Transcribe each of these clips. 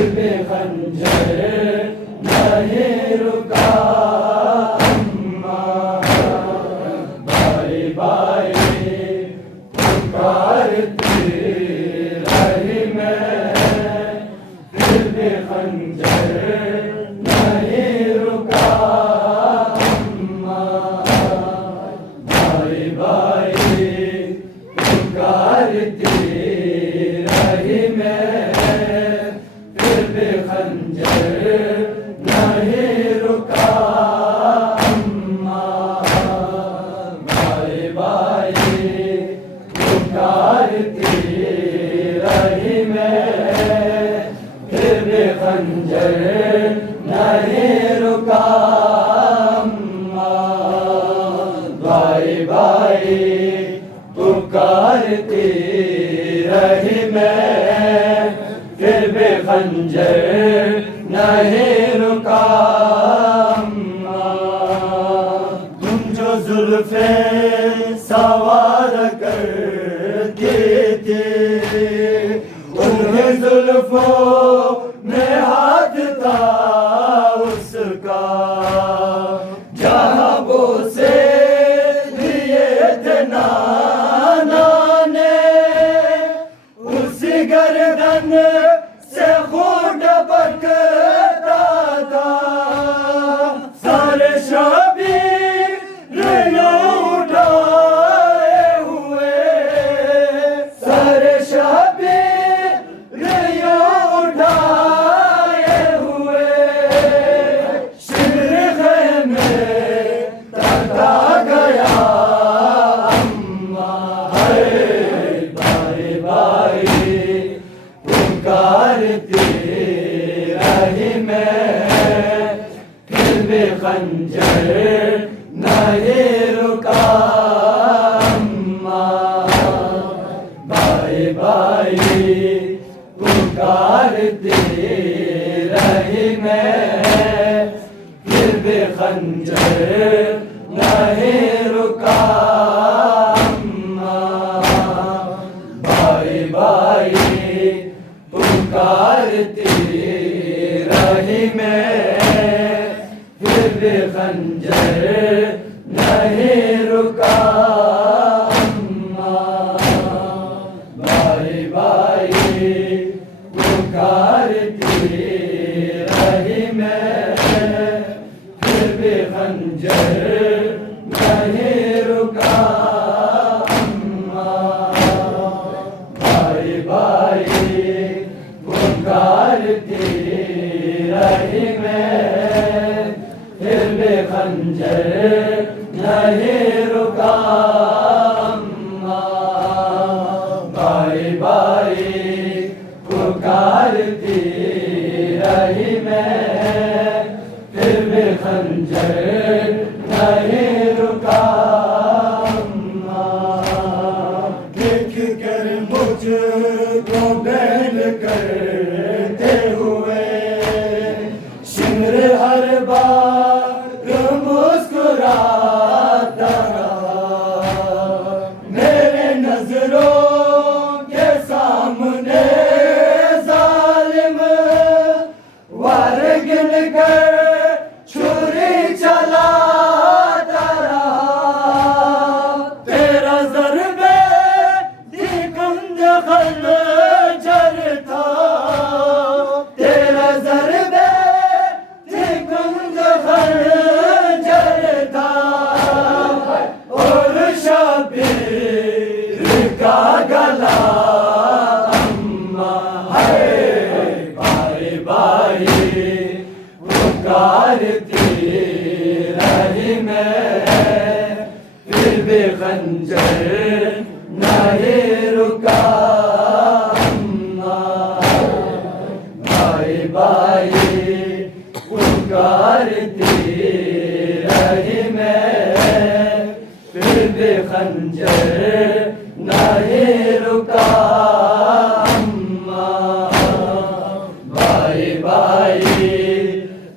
پھر بھی خنجر نہیں رکا اماں، بھائی بھائی پکارتی رہی میں، پھر بھی خنجر نہیں رکا اماں، بھائی بھائی پکارتی رہی میں، پھر بھی خنجر نہیں رکا اماں، بھائی بھائی پکارتی رہی میں، پھر بھی خنجر نہیں رکا اماں، بھائی بھائی پکارتی رہی میں، پھر بھی خنجر نہیں رکا اماں، تم جو زلفیں سوار کرتی تھی، انہیں زلفوں میں ہاتھ تھا اس کا، جہاں بوسے دیے تھے نانا نے، اسی گردن سے خون ٹپکتا تھا، سارے شبیر یوں اٹھائے ہوئے، سارے شبیر یوں اٹھائے ہوئے، شبر خیمے تک آ گیا اماں، بھائی بھائی پکارتی رہی میں، پھر بھی خنجر نہیں رکا اماں، بھائی بھائی پکارتی رہی میں، پھر بھی خنجر نہیں رکا اماں، بھائی بھائی پکارتی رہی میں، پھر بھی خنجر نہیں رکا اماں، بھائی بھائی پکارتی رہی میں، پھر بھی خنجر نہیں رکا اماں، بھائی بھائی پکارتی رہی میں، پھر بھی خنجر نہیں رکا اماں، بھائی بھائی پکارتی رہی میں، پھر بھی خنجر نہیں رکا اماں، دیکھ کر مجھ کو بیل کرتے ہوئے، شمر ہر بار مسکراتا رہا، میرے نظروں کے سامنے ظالم وار گن کر چھری چلاتا رہا، تیرا ضربے دیکھنج خنجر تھا، تیرا ضربے دیکھنج خنجر تھا، اور شبیر کا گلا اماں، بھائی بھائی پکارتی رہی میں، پھر بھی خنجر نہیں رکا اماں، بھائی بھائی پکارتی رہی میں، پھر بھی خنجر نہیں رکا اماں، بھائی بھائی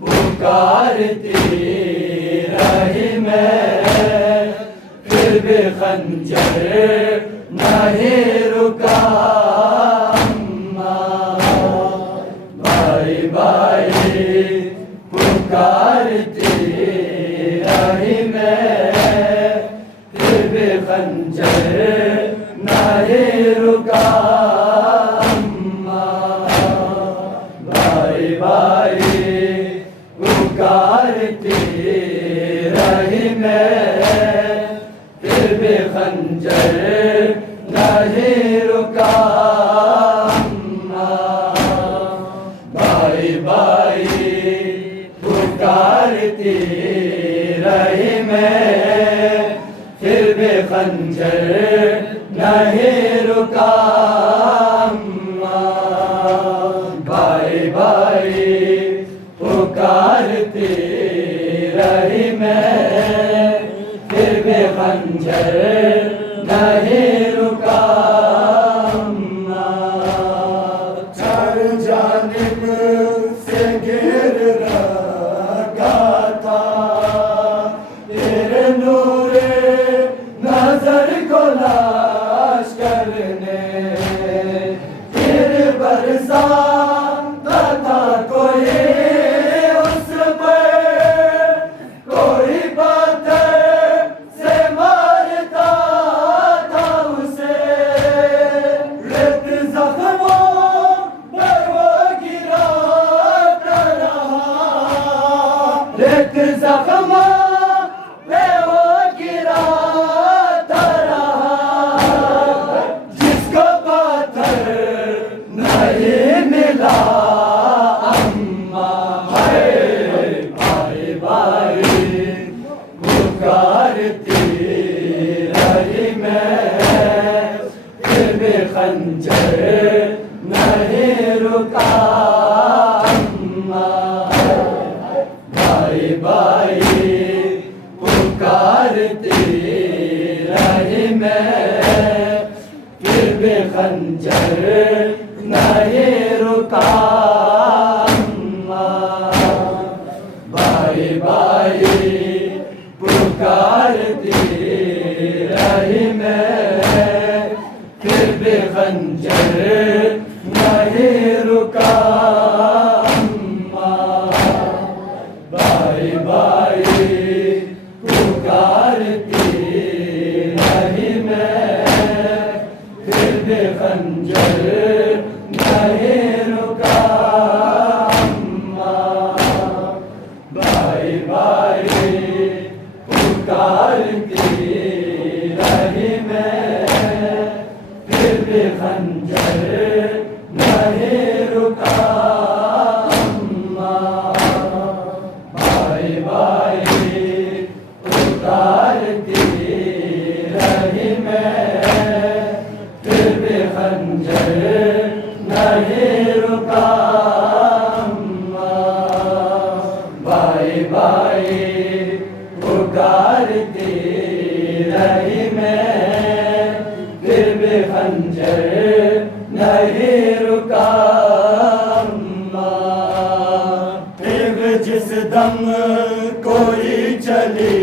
پکارتی رہی میں، پھر بھی خنجر نہیں رکا اماں، بائی پکارتی رہی میں، پھر بھی خنجر نہیں رکا اماں، بائی بائی پکارتی رہی میں، پھر بھی خنجر نہیں رکا اماں، بائی بائی پکارتی رہی میں، پھر بھی خنجر نہیں رکا اماں، بائی بائی پکارتی رہی میں، پھر بھی خنجر نہیں رکا اماں، چار جانب سے گھیر رکھا تھا تیرے نور نظر کو لشکر نے، پھر برساتا تھا کوئی اس پر، کوئی پتھر سے مارتا تھا اسے، ریت زخموں پر وہ گراتا رہا، ریت زخموں پہ وہ گراتا رہا، جس کو پتھر نہیں ملا اماں، بائی بائی پکارتی رہی میں، پھر بھی خنجر نہیں رکا اماں، بائی بائی پکارتی رہی میں، پھر بھی خنجر نہیں رکا اماں، بائی بائی پکارتی رہی میں، پھر بھی خنجر نہیں رکا اماں، بائی بائی پکارتی رہی میں، پھر بھی خنجر نہیں رکا اماں، بائی بائی پکارتی رہی میں، پھر بھی خنجر نہیں رکا اماں، بائی بائی پکارتی رہی میں، پھر بھی خنجر نہیں رکا اماں، بائی بائی پکارتی رہی میں، پھر بھی خنجر نہیں رکا اماں، پھر جس دم کوئی چلی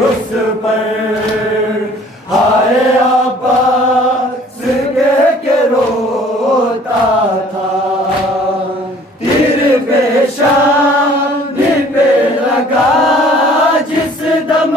اس پر، آئے عباس کے روتا تھا، تیر پیشانی پہ لگا جس دم،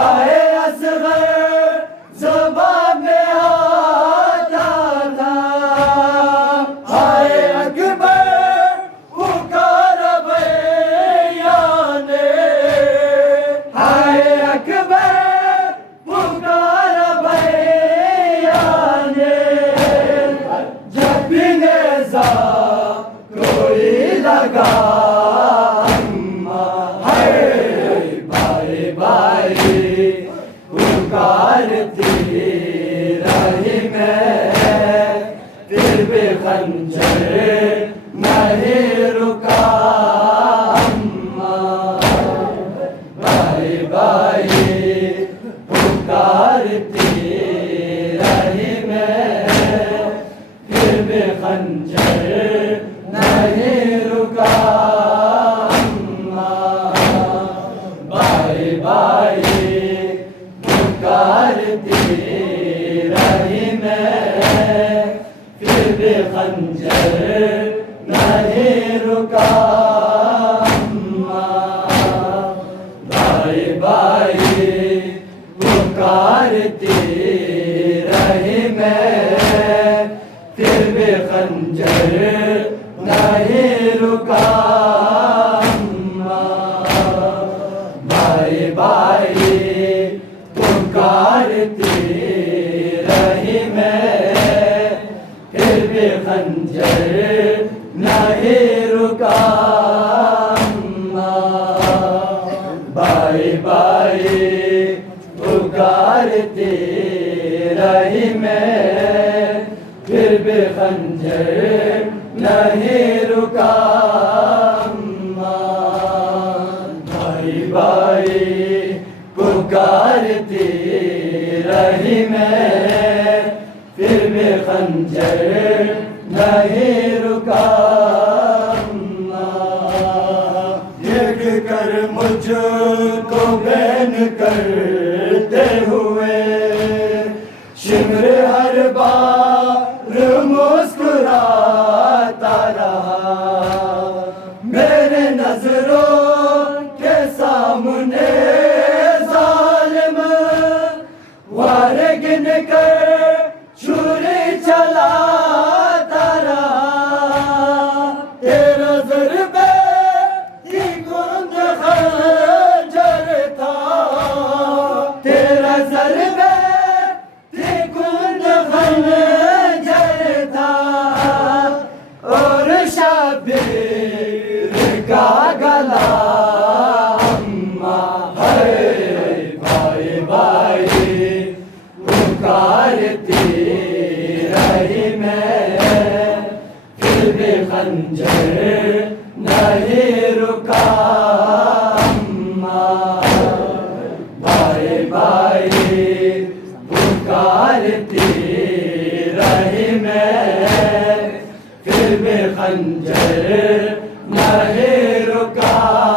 آئے اصغر زبان میں آتا تھا، آئے اکبر پکار بھیا نے، آئے اکبر پکار بھیا نے، جب بھی نیزہ کوئی لگا اماں، بائی بائی پکارتی رہی میں، پھر بھی خنجر نہیں رکا اماں، بائی بائی پکارتی رہی میں، پھر بھی خنجر نہیں رکا اماں، بائی بائی پکارتی رہی میں، پھر بھی خنجر نہیں رکا بھائی بھائی پکارتی رہی میں پھر بھی خنجر نہیں رکا بھائی بھائی پکارتی رہی میں پھر بھی خنجر نہیں رکا بھائی بھائی پکارتی رہی میں پھر بھی خنجر نہیں رکا بھائی بھائی پکارتی رہی میں پھر بھی خنجر نہیں رکا دیکھ کر مجھ کو بین کرتے ہوئے شمر ہر بار مسکراتا رہا میرے نظروں کے سامنے ظالم وار گن کر چھری چلاتا رہا تیرا ضربے کی گند خنجر تھا تیرا ضربے کی گند خنجر تھا اور شبیر کا گلا بھائی بھائی پکارتی رہی میں پھر بھی خنجر نہیں رکا بھائی بھائی پکارتی رہی میں پھر بھی خنجر نہیں رکا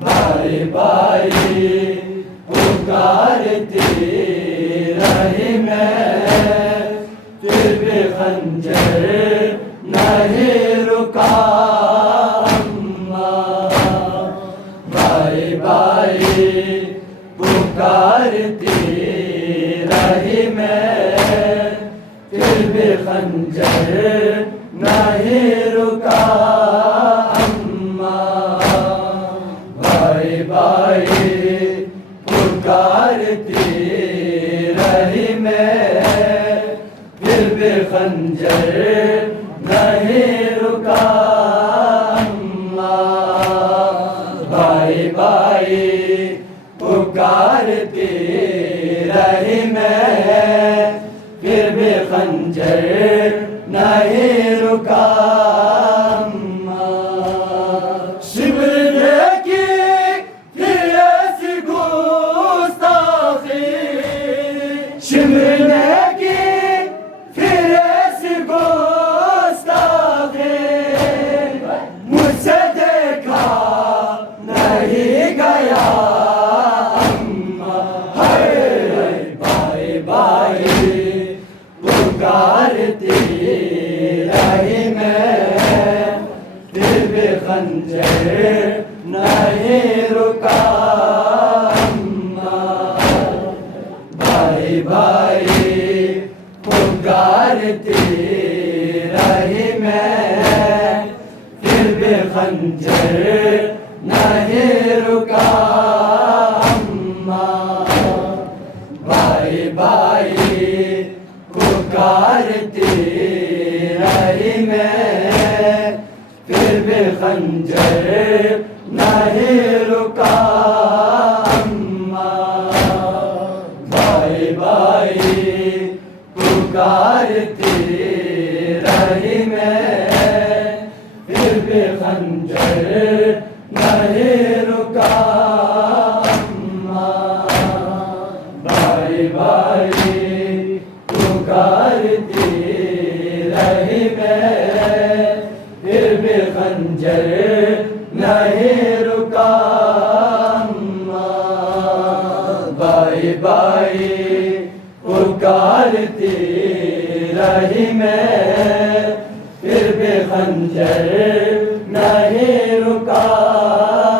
بھائی بھائی پکارتی رہی میں پھر بھی خنجر نہیں رکا بھائی بھائی پکارتی رہی میں پھر بھی خنجر نہیں رکا بھائی بھائی پکارتی رہی میں پھر بھی خنجر نہیں رکا بھائی بھائی پکارتی رہی میں پھر بھی خنجر نہیں رکا شمرنے کی پھر ایسی گستاخی مجھ سے دیکھا نہیں گیا بھائی بھائی پکارتی رہی میں پھر بھی خنجر نہیں رکا بھائی بھائی پکارتی رہی میں پھر بھی خنجر نہیں رکا بھائی بھائی پکارتی رہی میں پھر بھی خنجر نہیں رکا بھائی بھائی پکارتی رہی میں پھر بھی خنجر نہیں رکا بھائی بھائی پکارتی رہی میں پھر بھی خنجر نہیں رکا بھائی بھائی پکارتی رہی میں پھر بھی خنجر نہیں رکا